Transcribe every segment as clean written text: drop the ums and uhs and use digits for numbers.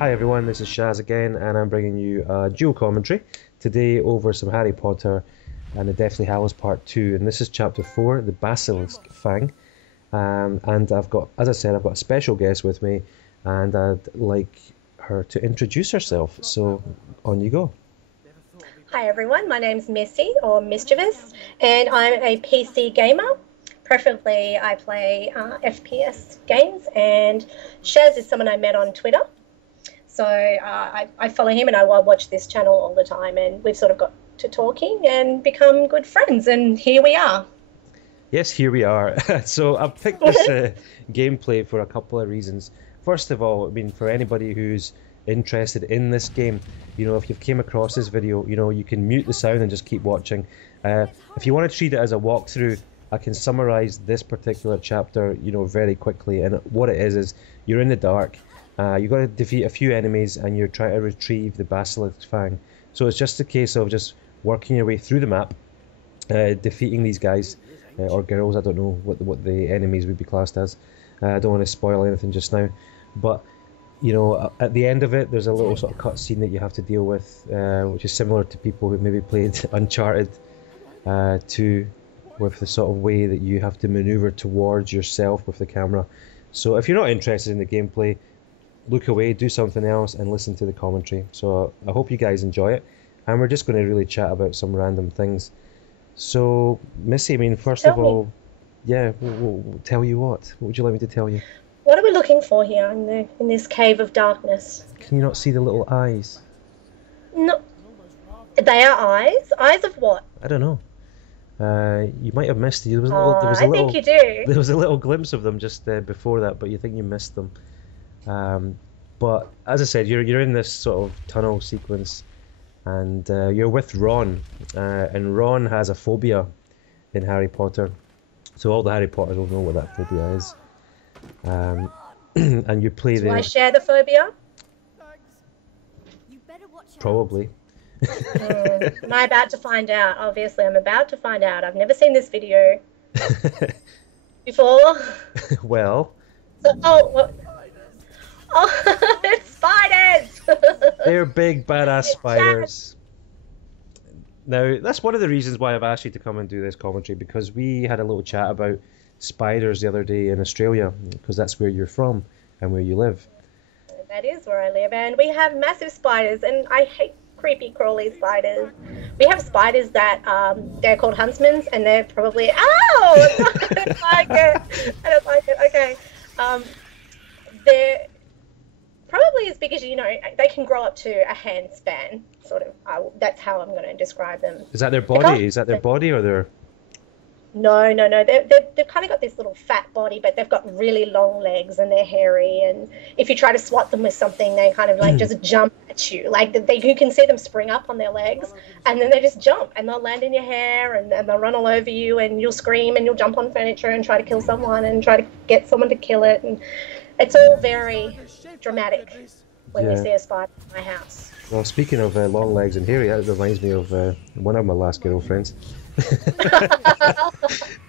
Hi everyone, this is Shaz again, and I'm bringing you a dual commentary today over some Harry Potter and the Deathly Hallows Part 2, and this is Chapter 4, the Basilisk Fang. And I've got, as I said, I've got a special guest with me, and I'd like her to introduce herself, so on you go. Hi everyone, my name's Missy, or Mischievous, and I'm a PC gamer. Preferably I play FPS games, and Shaz is someone I met on Twitter. So I follow him and I watch this channel all the time, and we've sort of got to talking and become good friends, and here we are. Yes, here we are. So I've picked this gameplay for a couple of reasons. First of all, I mean, for anybody who's interested in this game, you know, if you've came across this video, you know, you can mute the sound and just keep watching. If you want to treat it as a walkthrough, I can summarize this particular chapter, you know, very quickly. And what it is you're in the dark. You've got to defeat a few enemies, and you're trying to retrieve the Basilisk Fang. So it's just a case of just working your way through the map, defeating these guys, or girls, I don't know what the enemies would be classed as. I don't want to spoil anything just now. But, you know, at the end of it, there's a little sort of cutscene that you have to deal with, which is similar to people who maybe played Uncharted 2, with the sort of way that you have to maneuver towards yourself with the camera. So if you're not interested in the gameplay, look away, do something else, and listen to the commentary. So I hope you guys enjoy it, and we're just going to really chat about some random things. So Missy, I mean, first of all, yeah, we'll tell you what would you like me to tell you? What are we looking for here in this cave of darkness? Can you not see the little eyes? No, they are eyes. Eyes of what? I don't know. You might have missed it. I think you do. There was a little glimpse of them just before that, but you think you missed them. But as I said, you're in this sort of tunnel sequence, and you're with Ron, and Ron has a phobia in Harry Potter. So all the Harry Potters will know what that phobia is. And you play Do I share the phobia? Probably. Am I about to find out? Obviously, I'm about to find out. I've never seen this video before. Well. So, it's spiders! They're big, badass spiders. Now, that's one of the reasons why I've asked you to come and do this commentary, because we had a little chat about spiders the other day in Australia, because that's where you're from and where you live. That is where I live, and we have massive spiders, and I hate creepy crawly spiders. We have spiders that they're called huntsmen, and they're probably I don't like it. I don't like it. Okay, they're probably as big as, you know, they can grow up to a hand span, sort of. That's how I'm going to describe them. Is that their body? Is that their body or their? No. They've kind of got this little fat body, but they've got really long legs, and they're hairy. And if you try to swat them with something, they kind of like just jump at you. Like you can see them spring up on their legs, and then they just jump, and they'll land in your hair, and they'll run all over you, and you'll scream, and you'll jump on furniture and try to kill someone, and try to get someone to kill it. And it's all very dramatic when you see a spider in my house. Well, speaking of long legs and hairy, that reminds me of one of my last girlfriends.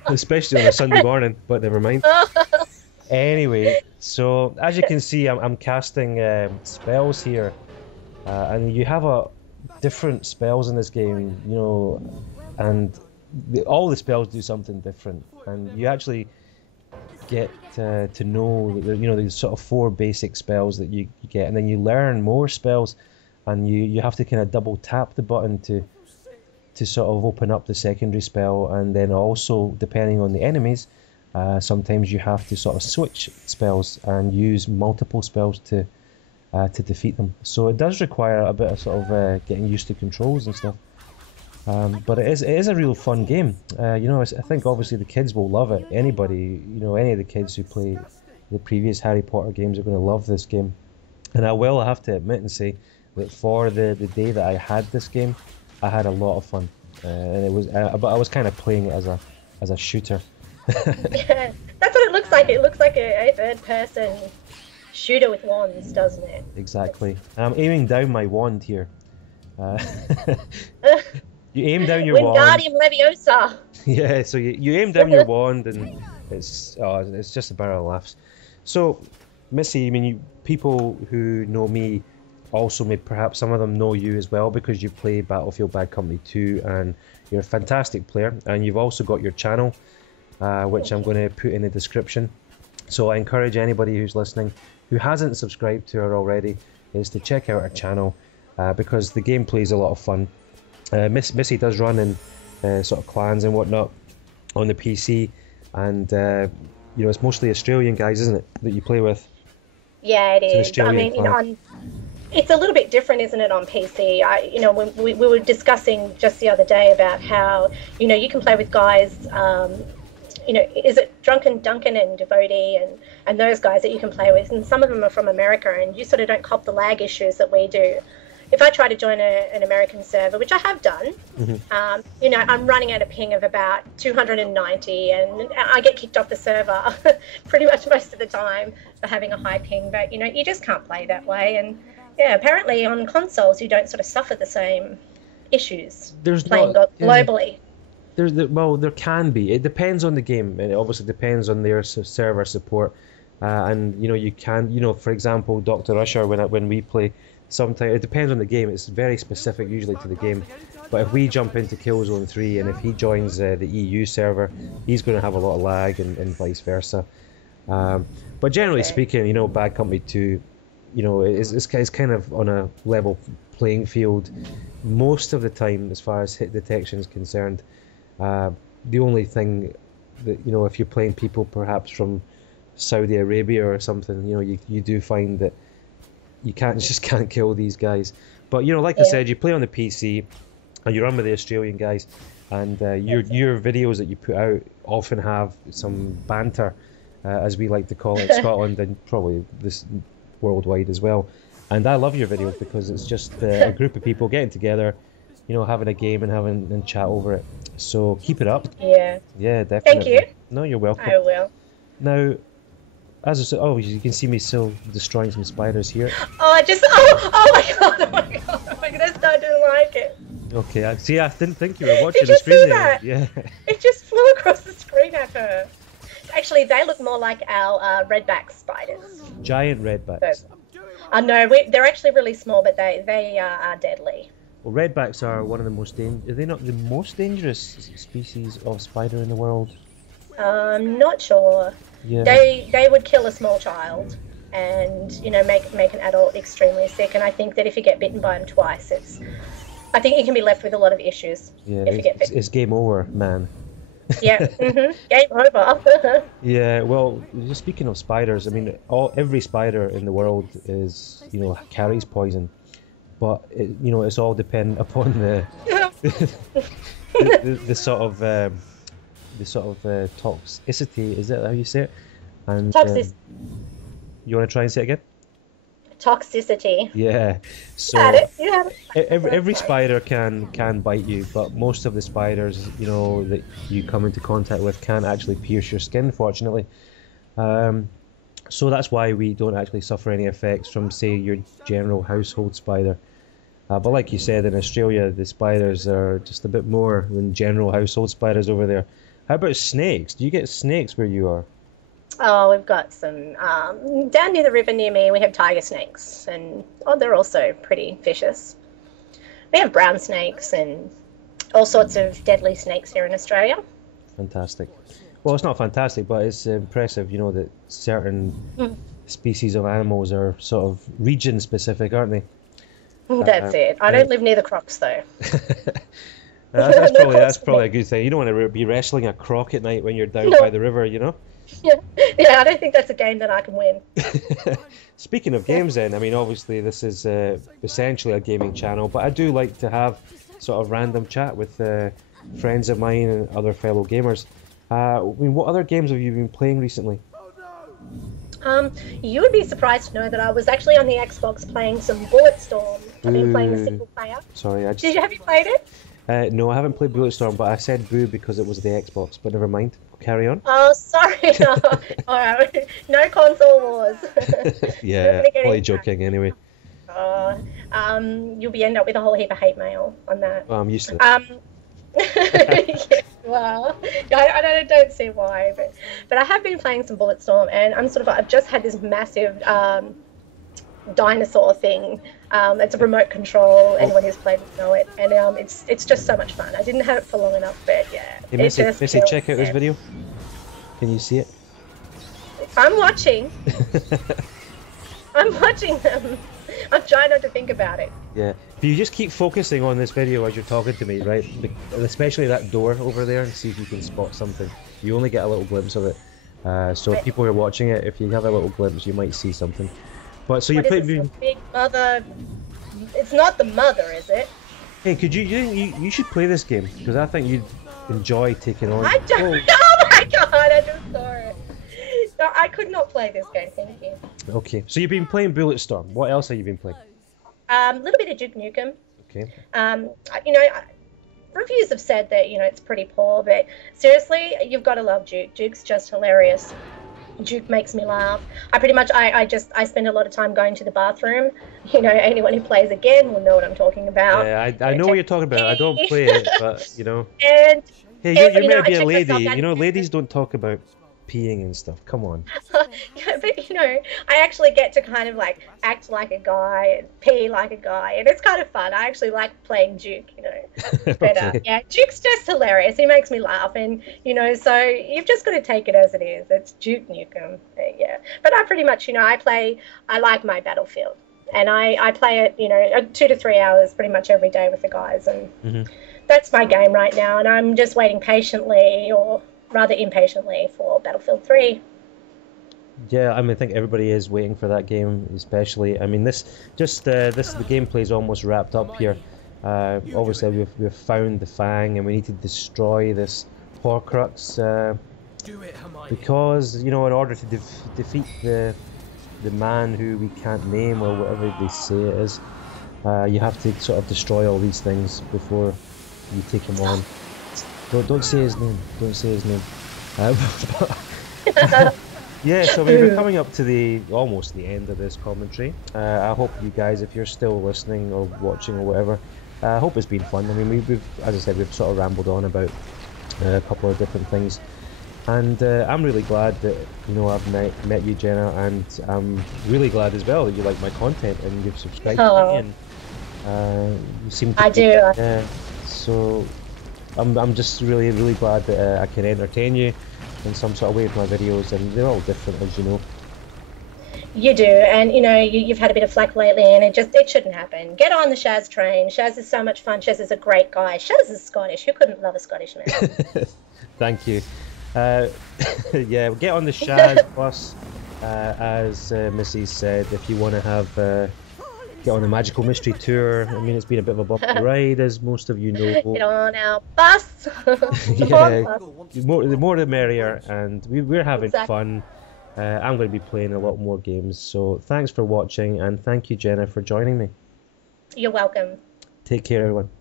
Especially on a Sunday morning, but never mind. Anyway, so as you can see, I'm casting spells here, and you have different spells in this game, you know, and all the spells do something different, and you actually get to know, you know, these sort of 4 basic spells that you get, and then you learn more spells, and you have to kind of double tap the button to sort of open up the secondary spell, and then also, depending on the enemies, sometimes you have to sort of switch spells and use multiple spells to defeat them. So it does require a bit of sort of getting used to controls and stuff. But it is a real fun game. You know, I think obviously the kids will love it. Anybody, you know, any of the kids who play the previous Harry Potter games are going to love this game. And I will have to admit and say that for the day that I had this game, I had a lot of fun, and it was. But I was kind of playing it as a shooter. Yeah, that's what it looks like. It looks like a third-person shooter with wands, doesn't it? Exactly. And I'm aiming down my wand here. You aim down your wand. Wingardium Leviosa. Yeah, so you aim down your wand, and it's just a barrel of laughs. So Missy, I mean, people who know me also may perhaps some of them know you as well because you play Battlefield Bad Company 2 and you're a fantastic player, and you've also got your channel, which I'm going to put in the description. So I encourage anybody who's listening who hasn't subscribed to her already is to check out her channel because the gameplay is a lot of fun. Missy does run in sort of clans and whatnot on the PC, and you know, it's mostly Australian guys, isn't it, that you play with? Yeah, it is. I mean, you know, it's a little bit different, isn't it, on PC? You know, when we were discussing just the other day about how, you know, you can play with guys, you know, is it Drunken Duncan and Devotee and those guys that you can play with, and some of them are from America, and you sort of don't cop the lag issues that we do. If I try to join an American server, which I have done, you know, I'm running at a ping of about 290, and I get kicked off the server pretty much most of the time for having a high ping. But, you know, you just can't play that way. And, yeah, apparently on consoles you don't sort of suffer the same issues playing globally. Well, there can be. It depends on the game, and it obviously depends on their server support. And, you know, you can, you know, for example, Dr. Usher, when we play, sometimes it depends on the game. It's very specific usually to the game, but if we jump into Killzone 3 and if he joins the EU server, he's going to have a lot of lag and vice versa. But generally speaking, you know, Bad Company 2, you know, it's kind of on a level playing field most of the time as far as hit detection is concerned. The only thing that, you know, if you're playing people perhaps from Saudi Arabia or something, you know, you do find that you can't kill these guys. But, you know, like I said, you play on the PC and you run with the Australian guys, and your videos that you put out often have some banter, as we like to call it in Scotland, and probably this worldwide as well. And I love your videos because it's just a group of people getting together, you know, having a game and having a chat over it. So keep it up. Yeah, definitely. Thank you. No, you're welcome. I will. Now, as I said, you can see me still destroying some spiders here. Oh my goodness, I didn't like it. Okay, I didn't think you were watching the screen there. Yeah. It just flew across the screen at her. Actually, they look more like our redback spiders. Giant redbacks. No, they're actually really small, but they are deadly. Well, redbacks are one of the most are they not the most dangerous species of spider in the world? I'm not sure. Yeah. They would kill a small child and, you know, make an adult extremely sick. And I think that if you get bitten by them twice, I think you can be left with a lot of issues. Yeah, if you get bitten. It's game over, man. Yeah, game over. Yeah, well, just speaking of spiders, I mean, every spider in the world is, you know, carries poison, but you know, it's all dependent upon the the sort of toxicity. Is that how you say it? And toxicity. You want to try and say it again? Toxicity. Yeah. So you had it. Every spider can bite you, but most of the spiders, you know, that you come into contact with can't actually pierce your skin, fortunately. So that's why we don't actually suffer any effects from, say, your general household spider. But like you said, in Australia, the spiders are just a bit more than general household spiders over there. How about snakes? Do you get snakes where you are? Oh, we've got some down near the river near me. We have tiger snakes, and they're also pretty vicious. We have brown snakes and all sorts of deadly snakes here in Australia. Fantastic. Well, it's not fantastic, but it's impressive, you know, that certain species of animals are sort of region specific, aren't they? That's it. I don't live near the crocs, though. That's probably a good thing. You don't want to be wrestling a croc at night when you're down by the river, you know? Yeah, I don't think that's a game that I can win. Speaking of games then, I mean, obviously this is essentially a gaming channel, but I do like to have sort of random chat with friends of mine and other fellow gamers. I mean, what other games have you been playing recently? You would be surprised to know that I was actually on the Xbox playing some Bulletstorm. I've been playing the single player. Sorry, have you played it? No, I haven't played Bulletstorm, but I said boo because it was the Xbox, but never mind. Carry on. Oh, sorry. No. All right. No console wars. Yeah, probably joking anyway. You'll end up with a whole heap of hate mail on that. Well, I'm used to it. Yeah, well, I don't see why, but I have been playing some Bulletstorm, and I've just had this massive dinosaur thing. It's a remote control. Anyone who's played will know it, and it's just so much fun. I didn't have it for long enough, but yeah. Hey, Missy, check out this video. Can you see it? I'm watching. I'm watching them. I'm trying not to think about it. Yeah. If you just keep focusing on this video as you're talking to me, right? Especially that door over there, and see if you can spot something. You only get a little glimpse of it. So if people are watching it, if you have a little glimpse, you might see something. But so you played. Big mother. It's not the mother, is it? Hey, could you should play this game because I think you'd enjoy taking on. I don't. Oh my god! I just saw it. No, I could not play this game. Thank you. Okay, so you've been playing Bulletstorm. What else have you been playing? A little bit of Duke Nukem. Okay. Reviews have said that it's pretty poor, but seriously, you've got to love Duke. Duke's just hilarious. Duke makes me laugh. I spend a lot of time going to the bathroom. Anyone who plays again will know what I'm talking about. Yeah, I know what you're talking about. I don't play it, but And hey, you might be a lady. Ladies don't talk about peeing and stuff. Come on. Yeah, but I actually get to kind of like act like a guy and pee like a guy, and it's kind of fun. I actually like playing Duke, But Okay. yeah, Duke's just hilarious. He makes me laugh, and so you've just got to take it as it is. It's Duke Nukem, yeah. But I pretty much, I like my Battlefield, and I play it, 2 to 3 hours pretty much every day with the guys, and that's my game right now. And I'm just waiting patiently, or rather impatiently, for Battlefield 3. Yeah, I think everybody is waiting for that game, especially. I mean, the gameplay is almost wrapped up here. Obviously, we've found the Fang, and we need to destroy this horcrux. Because in order to defeat the man who we can't name or whatever they say it is, you have to sort of destroy all these things before you take him on. Don't say his name. Don't say his name. Yeah, so we're coming up to almost the end of this commentary. I hope you guys, if you're still listening or watching or whatever, I hope it's been fun. I mean, we've, as I said, we've sort of rambled on about a couple of different things, and I'm really glad that I've met you, Jenna, and I'm really glad as well that you like my content and you've subscribed to me. And you seem to. I do. So I'm just really, really glad that I can entertain you in some sort of way with my videos, and they're all different, as you know. You do, and you've had a bit of flack lately, and it shouldn't happen. Get on the Shaz train. Shaz is so much fun. Shaz is a great guy. Shaz is Scottish. Who couldn't love a Scottish man? Thank you. Yeah, get on the Shaz bus, as Missy said, if you want to have. Get on the Magical Mystery Tour. I mean, it's been a bit of a bumpy ride, as most of you know. Get on our bus. Yeah, the more the merrier, and we're having fun. I'm going to be playing a lot more games, so thanks for watching, and thank you, Jenna, for joining me. You're welcome. Take care, everyone.